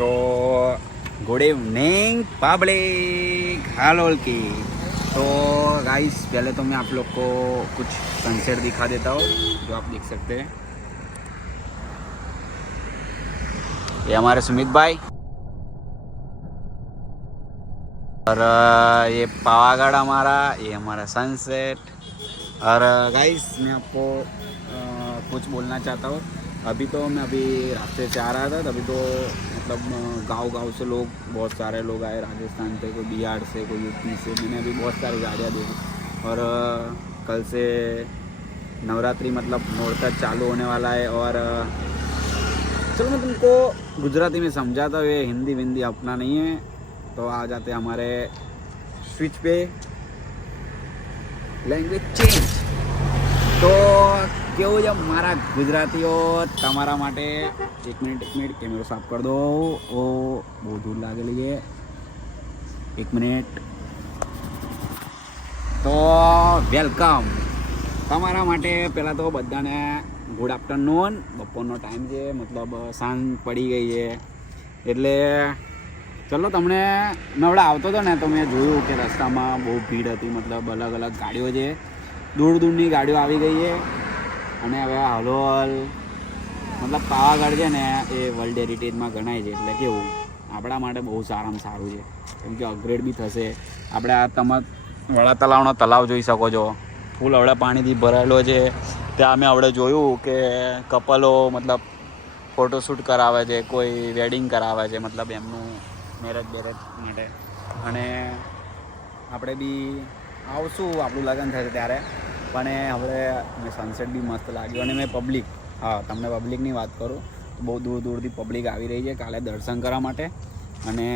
तो good evening public, hello की। तो गाइस पहले तो मैं आप लोग को कुछ सनसेट दिखा देता हूँ जो आप देख सकते हैं। ये हमारे सुमित भाई और ये पावागढ़ हमारा, ये हमारा सनसेट। और गाइस मैं आपको कुछ बोलना चाहता हूँ। अभी रास्ते से आ रहा था, तभी तो मतलब गांव से लोग, बहुत सारे लोग आए राजस्थान से, कोई बिहार से, कोई यूपी से। मैंने अभी बहुत सारी गाड़ियाँ देखी। और कल से नवरात्रि मतलब नवरात्र चालू होने वाला है। और चलो मैं तुमको गुजराती में समझाता हूँ, ये हिंदी विंदी अपना नहीं है। तो आ जाते हमारे स्विच पे, लैंग्वेज चेंज। तो કેવું છે મારા ગુજરાતીઓ તમારા માટે એક મિનિટ કેમેરો સાફ કરી દો। ઓ બહુ દૂર લાગેલી છે, એક મિનિટ। તો વેલકમ તમારા માટે પહેલાં તો બધાને ગુડ આફ્ટરનૂન। બપોરનો ટાઈમ છે, મતલબ સાંજ પડી ગઈ છે। એટલે ચલો તમને નવડા આવતો હતો ને તો મેં જોયું કે રસ્તામાં બહુ ભીડ હતી, મતલબ અલગ અલગ ગાડીઓ છે, દૂર દૂરની ગાડીઓ આવી ગઈ છે। અને હવે હાલોલ મતલબ પાવાગઢ છે ને એ વર્લ્ડ હેરિટેજમાં ગણાય છે, એટલે કેવું આપણા માટે બહુ સારામાં સારું છે, કેમ કે અપગ્રેડ બી થશે। આપણે આ તમે વડા તલાવનો તલાવ જોઈ શકો છો, ફૂલ હવડે પાણીથી ભરાયેલો છે। ત્યાં અમે હવડે જોયું કે કપલો મતલબ ફોટોશૂટ કરાવે છે, કોઈ વેડિંગ કરાવે છે, મતલબ એમનું મેરેજ માટે। અને આપણે બી આવશું, આપણું લગ્ન થશે ત્યારે। પણ હવે મેં સનસેટ બી મસ્ત લાગ્યું। અને મેં પબ્લિક, હા તમને પબ્લિકની વાત કરું તો બહુ દૂર દૂરથી પબ્લિક આવી રહી છે કાલે દર્શન કરવા માટે। અને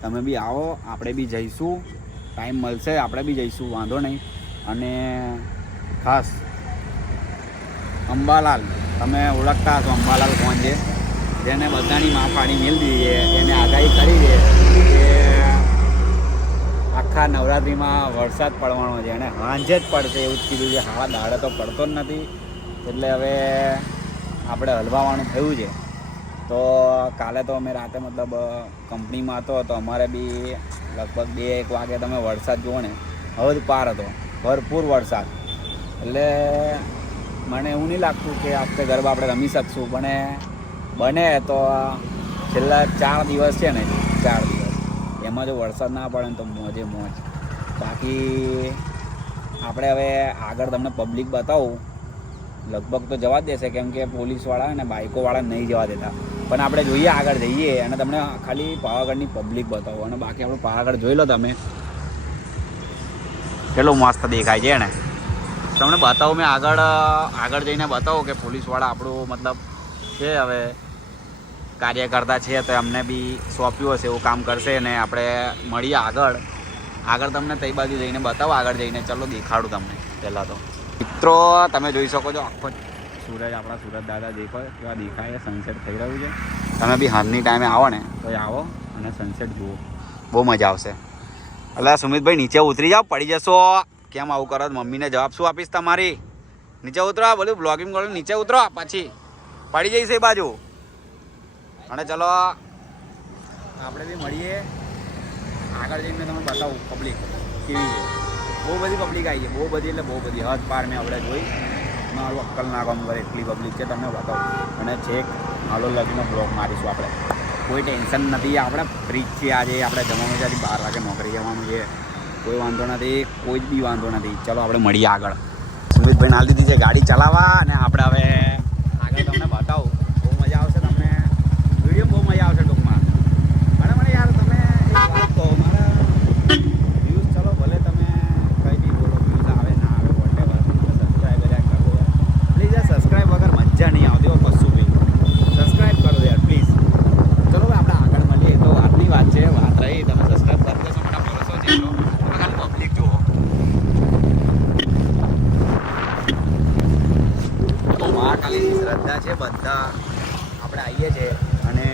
તમે બી આવો, આપણે બી જઈશું, ટાઈમ મળશે આપણે બી જઈશું, વાંધો નહીં। અને ખાસ અંબાલાલ, તમે ઓળખતા હશો અંબાલાલ કોણ છે, જેને બધાની માં પાણી મેળ દીધી છે। એને આગાહી કરી છે કે આખા નવરાત્રિમાં વરસાદ પડવાનો છે અને સાંજે જ પડશે એવું જ કીધું છે। હાવા દાડે તો પડતો જ નથી, એટલે હવે આપણે હલવાવાનું થયું છે। તો કાલે તો અમે રાતે મતલબ કંપનીમાં હતો, તો અમારે બી લગભગ 2-1 વાગે તમે વરસાદ જુઓ ને, હદ પાર હતો, ભરપૂર વરસાદ। એટલે મને એવું નહીં લાગતું કે આ વખતે ગરબા આપણે રમી શકશું, પણ બને તો છેલ્લા 4 દિવસ છે ને, 4 દિવસ એમાં જો વરસાદ ના પડે ને તો મોજે મોજ। બાકી આપણે હવે આગળ તમને પબ્લિક બતાવું, લગભગ તો જવા જ દેશે, કેમ કે પોલીસવાળા અને બાઇકોવાળા નહીં જવા દેતા। પણ આપણે જોઈએ, આગળ જઈએ અને તમને ખાલી પાવાગઢની પબ્લિક બતાવો। અને બાકી આપણું પાવાગઢ જોઈ લો તમે, કેટલું મસ્ત દેખાય છે ને। તમને બતાવું, મેં આગળ જઈને બતાવું કે પોલીસવાળા આપણું મતલબ છે હવે કાર્યકર્તા છે, તો એમને બી સોંપ્યું હશે એવું કામ કરશે। ને આપણે મળીએ આગળ તમને તઈ બાજુ જઈને બતાવો, આગળ જઈને ચલો દેખાડું તમને। પહેલાં તો મિત્રો તમે જોઈ શકો છો, આખો સૂરજ, આપણા સુરત દાદા કેવા દેખાય, સનસેટ થઈ રહ્યું છે। તમે બી હાલની ટાઈમે આવો ને તો આવો અને સનસેટ જુઓ, બહુ મજા આવશે। એટલે સુમિતભાઈ નીચે ઉતરી જાઓ, પડી જશો। કેમ આવું કરો? મમ્મીને જવાબ શું આપીશ તમારી? નીચે ઉતરો, બોલું બ્લોગિંગ કરો, નીચે ઉતરો, પછી પડી જઈશ એ બાજુ। અને ચલો આપણે બી મળીએ, આગળ જઈને તમે બતાવું પબ્લિક કેવી છે। બહુ બધી પબ્લિક આવી છે, બહુ બધી એટલે બહુ બધી, હદ પાર મેં આપણે જોઈ। મારું અક્કલ ના કામ કરે એટલી પબ્લિક છે, તમને બતાવું। અને છેક માલો લગીનો બ્લોગ મારીશું આપણે, કોઈ ટેન્શન નથી, આપણે ફ્રી જ છીએ। આજે આપણે જવાનું છે, આજે 12 વાગે નોકરી જવાનું છે, કોઈ વાંધો નથી, કોઈ જ બી વાંધો નથી। ચલો આપણે મળીએ આગળ। સુમિતભાઈને આ લીધી છે ગાડી ચલાવવા, અને આપણે હવે આગળ તમને બતાવું, બહુ મજા આવશે તમને, વિડીયો બહુ મજા આવશે ટૂંકમાં। અને મને યાર તમે એક વાત કહો, મારા વ્યૂઝ, ચલો ભલે તમે કંઈ બી બોલો, વ્યૂઝ આવે ના આવે વોટેવર, તમે સબસ્ક્રાઈબ કર્યા કરો યાર પ્લીઝ। યાર સબસ્ક્રાઈબ વગર મજા નહીં આવતી હો કશું બી, સબસ્ક્રાઈબ કરો યાર પ્લીઝ। ચલો આપણે આગળ મળીએ, તો વાતની વાત છે, વાત રહી તમે સબસ્ક્રાઈબ કરી દેશો, મને ભરોસો છે એટલો। તમે ખાલી પબ્લિક જુઓ, તો મહાકાલીની શ્રદ્ધા છે, બધા આપણે આવીએ છીએ અને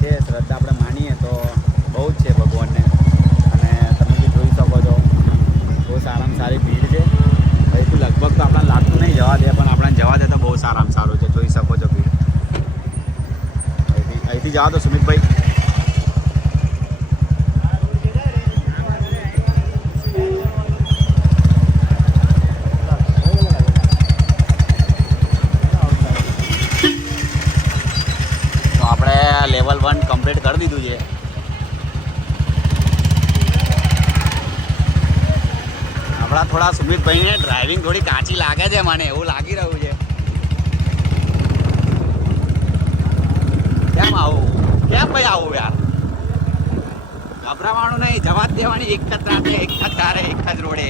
છે શ્રદ્ધા આપણે માનીએ તો બહુ જ છે ભગવાનને। અને તમે બી જોઈ શકો છો, બહુ સારામાં સારી ભીડ છે। અહીંથી લગભગ તો આપણને લાગતું નહીં જવા દે, પણ આપણને જવા દે તો બહુ સારામાં સારું છે, જોઈ શકો છો ભીડ। અહીંથી અહીંથી જાઓ તો સુમિતભાઈ. તો આપણે લેવલ 1 કમ્પ્લીટ કરી દીધું છે. આપણા થોડા સુમિતભાઈને ડ્રાઇવિંગ થોડી કાચી લાગે છે, મને એવું લાગી રહ્યું છે. કેમ આવું, કેમ ભાઈ આવું યાર? ગભરાવાનું નહીં, જવા જ દેવાની. એક જ રાતે, એક જ તારે, એક જ રોડે.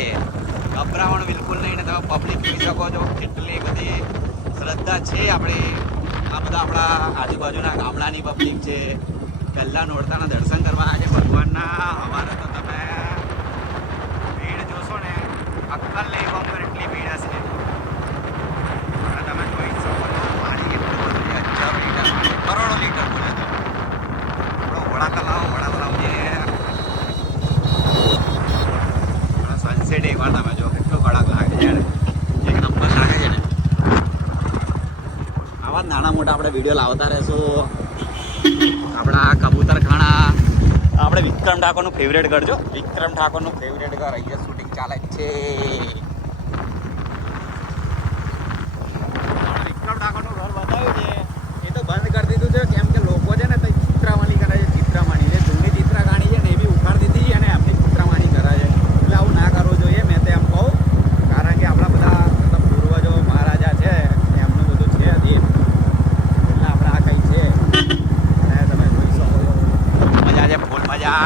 ગભરાવાનું બિલકુલ નહીં. ને તમે પબ્લિક જોઈ શકો છો કેટલી બધી શ્રદ્ધા છે આપણી. આ બધા આપણા આજુબાજુના ગામડાની પબ્લિક છે. પહેલાં નોરતાના દર્શન કરવા આવે છે ભગવાનના. અમારે તો તમે ભીડ જોશો ને, અક્કલ નહીં વગર એટલી ભીડ હશે. અને તમે જોઈ શકો છો પાણી કેટલું બધું છે. હજારો લીટર પાણી, કરોડો લીટર બોલે તો. આપણો વડા તલાવ છે. સનસેટ એકવાર તમે જો કેટલું કડક લાગે છે યાર, એક નંબર લાગે છે ને. આવા નાના મોટા આપણે વિડીયો લાવતા રહેશું. આપણા કબૂતરખાના, આપણે વિક્રમ ઠાકોરનું ફેવરેટ ઘર જો, વિક્રમ ઠાકોરનું ફેવરેટ ઘર. અહીંયા શૂટિંગ ચાલે જ છે. વિક્રમ ઠાકોરનું ઘર બતાવ્યું છે, એ તો બંધ કરી દીધું છે કેમ કે લોકો છે ને તો ચિત્રામાણી કરે છે. ચિત્રામાણી જે જૂની ચિત્રકાણી છે ને એ બી ઉખાડી દીધી અને એમની ચિત્રામાણી કરે છે. એટલે આવું ના કરવું જોઈએ, મેં તો એમ કહું. કારણ કે આપણા બધા મતલબ પૂર્વજો મહારાજા છે, એમનું બધું છે દીપ. એટલે આપણે આ કંઈ છે અને તમે જોઈ શકો છો મજા છે, ફૂલ મજા.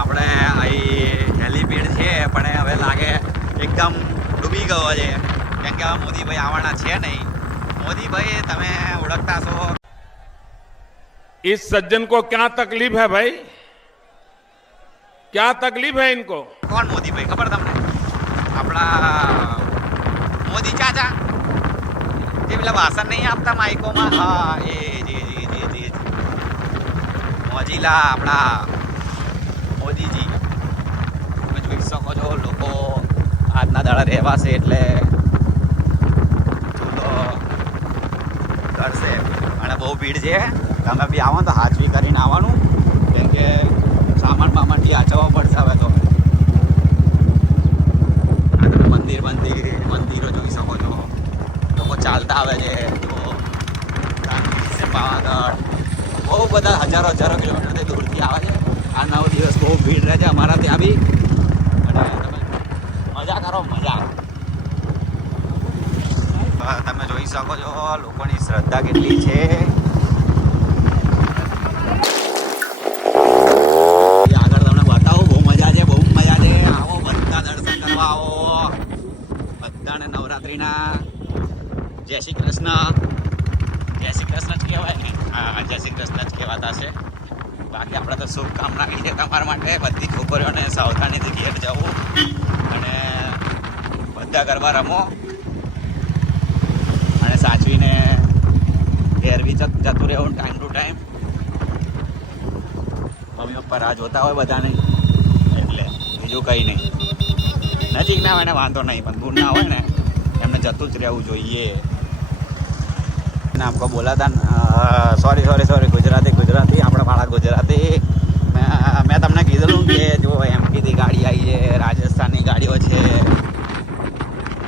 આપણે અહીં હેલીપેડ છે પણ હવે લાગે એકદમ ડૂબી ગયો છે કેમ કે હવે મોદીભાઈ આવવાના છે નહીં. મોદીભાઈ તમે ઓળખતા છો. इस सज्जन को क्या तकलीफ है भाई, क्या तकलीफ है इनको? કોણ મોદીભાઈ ખબર તમને? આપણા મોદી ચાચા જે પેલા ભાષણ નહીં આપતા માઇકોમાં. હા એ જી મોજીલા આપણા મોદીજી. તમે જોઈ શકો છો લોકો આજના દાડા રહેવાશે એટલે ચૂલો કરશે. અને બહુ ભીડ છે. તમે બી આવો તો હાજરી કરીને આવવાનું કેમ કે સામાન બામાનથી આચવવા પડશે હવે તો. મંદિરો જોઈ શકો છો. લોકો ચાલતા આવે છે તો પાવાગઢ બહુ બધા હજારો કિલોમીટરથી દૂરથી આવે છે. આ 9 દિવસ બહુ ભીડ રહે છે અમારા ત્યાં બી. અને તમે મજા કરો, મજા. તમે જોઈ શકો છો લોકોની શ્રદ્ધા કેટલી છે. આગળ તમને બતાવો, બહુ મજા છે, બહુ મજા છે. આવો બધા દર્શન કરવા આવો. બધાને નવરાત્રિના જય શ્રી કૃષ્ણ. જય શ્રી કૃષ્ણ જ કહેવાય ને? હા, જય શ્રી કૃષ્ણ જ કહેવાતા છે. બાકી આપણે તો શુભકામના છે તમારા માટે. બધી છોકરીઓને સાવધાનીથી ઘેર જવું અને બધા ગરબા રમો અને સાચવીને ઘેર બી જતું રહેવું time to time. Mummy papa રાહ જોતા હોય બધાને એટલે બીજું કંઈ નહીં. નજીક ના હોય ને વાંધો નહીં, પણ દૂર ના હોય ને એમને જતું જ રહેવું જોઈએ. आपको बोला था सॉरी ગુજરાતી આપણે બાળક ગુજરાતી. મેં તમને કીધેલું કે જો એમપીથી ગાડી આવી છે, રાજસ્થાનની ગાડીઓ છે,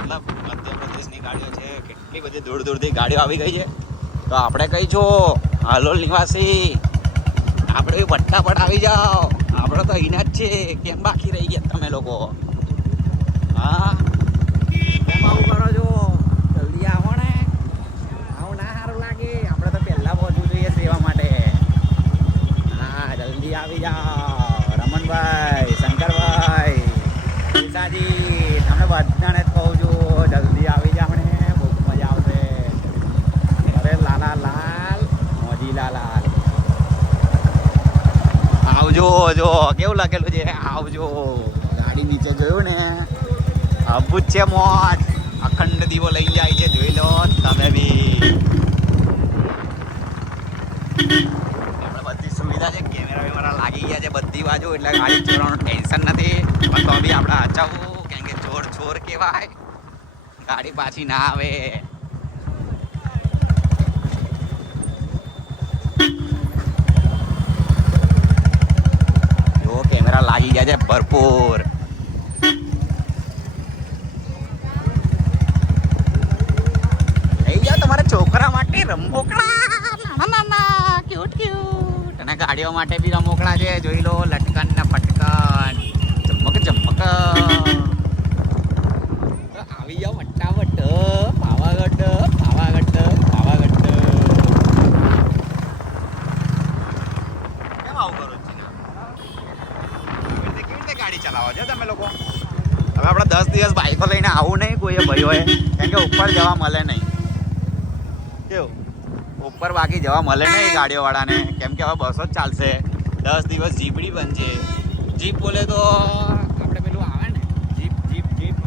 મતલબ મધ્યપ્રદેશની ગાડીઓ છે. કેટલી બધી દૂરથી ગાડીઓ આવી ગઈ છે. તો આપણે કઈ છો હાલોલ નિવાસી, આપણે બી ફટાફટ આવી જાઓ. આપણે તો અહીંના જ છે. કેમ બાકી રહી ગયા તમે લોકો? હા, કેમ આવું કરો છો? જલ્દી આવો ને. આવું ના સારું લાગે. આપણે તો પહેલાં પહોંચવું જોઈએ સેવા માટે. હા, જલ્દી આવી જાઓ. રમણભાઈ, શંકરભાઈ, ઈસાજી, તમને બધાને જ કહું છું જલ્દી આવી જાઓ ને. બહુ મજા આવશે. અરે લાલા લાલ, મોજીલા લાલ. આવજો. જો કેવું લખેલું છે, આવજો. ગાડી નીચે જોયું ને, અભૂત છે મોજ. અખંડ દીવો લઈને જાય છે, જોઈ લો તમે બી. આપણે બધી સુવિધા છે, કેમેરા વેમેરા લાગી ગયા છે બધી બાજુ એટલે ગાડી ચોરવાનું ટેન્શન નથી. પણ તો બી આપણે અચાવવું કેમ કે ચોર ચોર કહેવાય, ગાડી પાછી ના આવે. જો કેમેરા લાગી ગયા છે ભરપૂર. થઈ જાઓ તમારા છોકરા માટે રમકડા, નાના નાના ક્યુટ ક્યુટ. અને ગાડીઓ માટે બી રમકડા છે, જોઈ લો, લટકન ને ફટકન, ચમક ચમક. આવી જાઓ ફટાફટ, પાવાગઢ પાવાગઢ પાવાગઢ. કેમ આવું કરો છો? કેવી રીતે ગાડી ચલાવો છો તમે લોકો? હવે આપણે 10 દિવસ બાઈકો લઈને આવું નહીં કોઈ ભાઈઓએ, કેમ કે ઉપર જવા મળે નહીં. કેવું ઉપર બાકી જવા મળે નહીં ગાડીઓવાળાને, કેમ કે હવે બસો જ ચાલશે. 10 દિવસ જીપડી બનશે. જીપ બોલે તો આપણે પેલું આવે ને જીપ જીપ જીપ,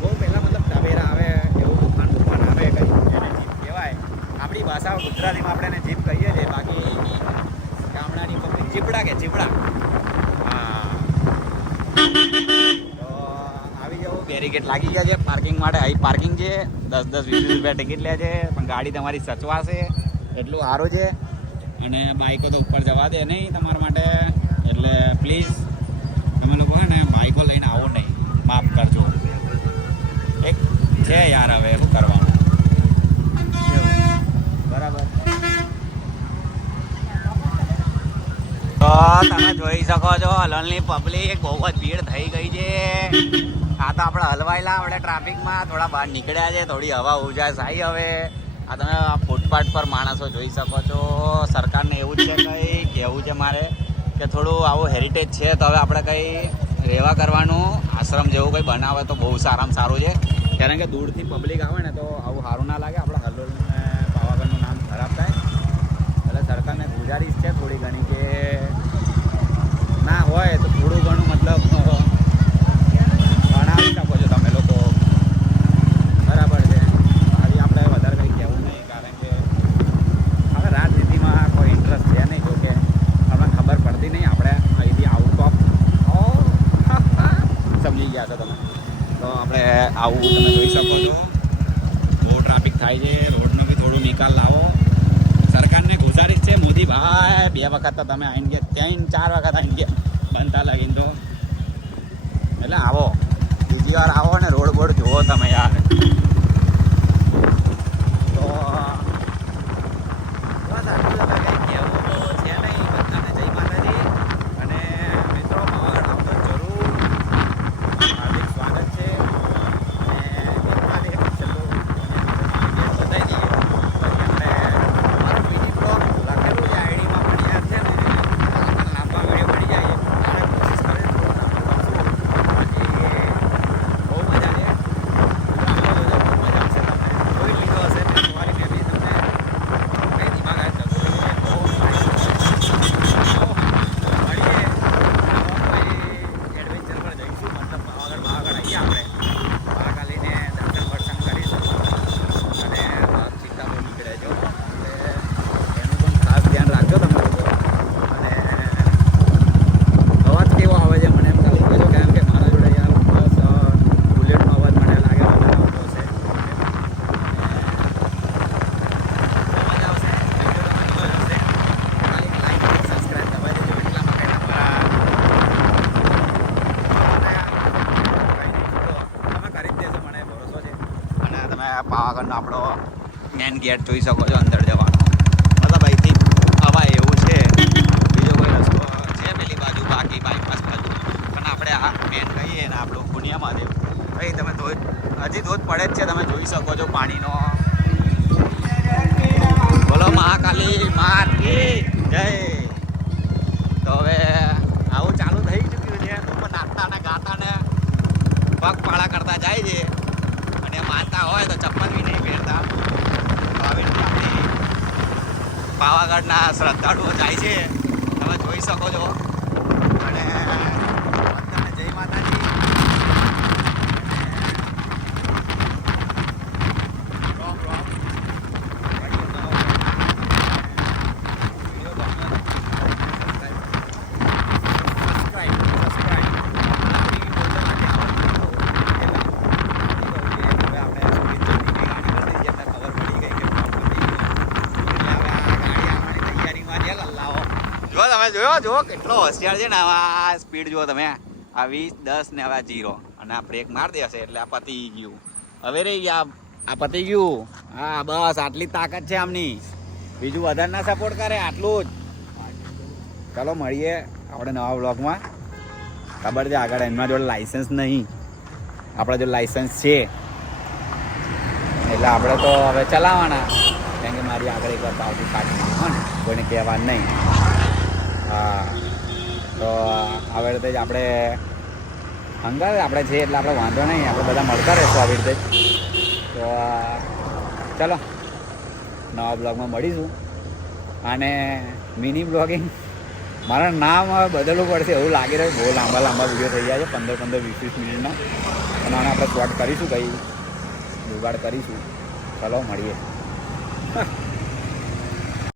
બહુ પહેલાં મતલબ ટવેરા આવે એવું દુકાન આવે કંઈ, એને જીપ કહેવાય. આપણી ભાષા ગુજરાતીમાં આપણે એને જીપ કહીએ છીએ, બાકી ગામડાની પબ્લિક જીપડા કે જીપડા. હા, તો આવી જાઓ. બેરિકેડ લાગી ગયા છે પાર્કિંગ માટે. અહીં પાર્કિંગ છે, 10-20 રૂપિયા ટિકિટ લે છે, પણ ગાડી તમારી સચવાશે એટલું સારું છે. અને બાઈકો તો ઉપર જવા દે નહીં તમારા માટે, એટલે પ્લીઝ તમે લોકો હે ને બાઈકો લઈને આવો નહીં, માફ કરજો. એક છે યાર, હવે શું કરવાનું, બરાબર. તો તમે જોઈ શકો છો હલનની પબ્લિક બહુ જ ભીડ થઈ ગઈ છે. આ તો આપણે હલવાયેલા, આપણે ટ્રાફિકમાં થોડા બહાર નીકળ્યા છે, થોડી હવા ઉજાસ આવી. હવે આ તમે આ ફૂટપાથ પર માણસો જોઈ શકો છો. સરકારને એવું જ છે કંઈ કહેવું છે મારે કે થોડું આવું હેરિટેજ છે, તો હવે આપણે કંઈ રહેવા કરવાનું આશ્રમ જેવું કંઈ બનાવે તો બહુ સારામાં સારું છે. કારણ કે દૂરથી પબ્લિક આવે ને તો આવું સારું ના લાગે, આપણે હલોલ ને પાવાગઢનું નામ ખરાબ થાય. એટલે સરકારને ગુજારિશ છે થોડી ઘણી કે ના હોય તો થોડું ઘણું મતલબ બનાવી શકો છો તમે લોકો, બરાબર છે. આવી આપણે વધારે કંઈ કહેવું નહીં, કારણ કે હવે રાજનીતિમાં કોઈ ઇન્ટરેસ્ટ છે નહીં. જોકે હવે ખબર પડતી નહીં, આપણે અહીંથી આઉટ ઓફ સમજી ગયા છો તમે. તો આપણે આવું તમે જોઈ શકો છો, બહુ ટ્રાફિક થાય છે, રોડનો બી થોડું નિકાલ લાવો. સરકારને ગુજારિશ છે મોદીભાઈ, 2 વખત તો તમે આવીને ગયા, 3-4 વખત આવીને ગયા બનતા લાગીને તો. એટલે આવો, બીજી વાર આવો ને રોડ બોડ જુઓ તમે યાર. તો બસ આટલું તમે કંઈ કહેવું તો છે નહીં. બધાને જય માતાજી. અને મિત્રો પાવાગઢ આવતો જરૂર, હાર્દિક સ્વાગત છે. અને ગઈકાલે છેલ્લું બતાવી દઈએ, પછી આપણે મારું મિની બ્લોગ લખેલું છે આઈડીમાં, પણ યાર છે ને લાંબા વિડીયો પડી જાય, આપણે કોશિશ કરીએ થોડું લાંબુ કરશું. બાકી બહુ મજા છે, બહુ મજા આવશે. તમે જોઈ લીધો હશે ને સવારી, મેં બી તમને કંઈ દિમાગ આવી જતું રહ્યું છે. બહુ મળીએ કોઈ એડવેન્ચર પર જઈશું, મતલબ પાવાગઢ આવીએ આપણે, મહાકાલીને દર્શન બર્શન કરીશું. અને ચિંતા બહુ નીકળે છે, એટલે એનું પણ ખાસ ધ્યાન રાખજો તમે લોકો. અને અવાજ કેવો આવે છે મને એમ ચાલુ કહેજો, કેમ કે મારા જોડે યાર બસ બુલેટનો અવાજ મને લાગે વધારે આવતો હશે. મજા આવશે, વિડીયો તમે જોયો હશે, ખાલી લાઈક અને સબસ્ક્રાઈબ દબાવી દેજો. એટલા માટે તમારા તમે કરી જ દેશો, મને ભરોસો છે. અને તમે પાવાગઢનો આપણો મેન ગેટ જોઈ શકો છો, અંદર જવાનો. મતલબ અહીંથી અવાય એવું છે, બીજો કોઈ રસ્તો છે પેલી બાજુ, બાકી બાયપાસ બાજુ. પણ આપણે આ મેન કહીએ ને આપણું પુનિયા મહાદેવ, ભાઈ તમે ધોધ હજી ધોધ પડે જ છે, તમે જોઈ શકો છો પાણીનો. બોલો મહાકાલી માત કી જય. તો હવે આવું ચાલુ થઈ ચૂક્યું છે, લોકો નાચતા ને ગાતા ને પગપાળા કરતા જાય છે. અને માનતા હોય તો ચપ્પલ બી નહીં પહેરતા. તો આવી રીતે આપણી પાવાગઢના શ્રદ્ધાળુઓ જાય છે, તમે જોઈ શકો છો. અને બધાને જય માતાજી. રોમ રોમ. સબસ્ક્રાઈબ જોયો કેટલો હોશિયાર છે ને આ સ્પીડ જુઓ તમે આ 20 10 ને હવે 0 અને આ બ્રેક માર દેશે એટલે આ પતી ગયું હવે રહી ગયા આ પતી ગયું હા બસ આટલી તાકાત છે આમની બીજું વધારે ના સપોર્ટ કરે આટલું જ ચાલો મળીએ આપણે નવા વ્લોગમાં ખબર છે આગળ એમના જોડે લાઇસન્સ નહીં આપણા જોડે લાઇસન્સ છે એટલે આપણે તો હવે ચલાવવાના કેમ કે મારી આગળ એક વાર પાવતી કાઢી હોય ને કોઈને કહેવાનું નહીં હા તો આવી રીતે જ આપણે હંગાર આપણે છે એટલે આપણે વાંધો નહીં આપણે બધા મળતા રહીશું આવી રીતે જ તો ચાલો નવા બ્લોગમાં મળીશું અને મિની બ્લોગિંગ મારા નામ હવે બદલવું પડશે એવું લાગી રહ્યું બહુ લાંબા લાંબા વિડીયો થઈ ગયા છે 15 20 મિનિટના અને આને આપણે શોર્ટ કરીશું કંઈ જુગાડ કરીશું ચલો મળીએ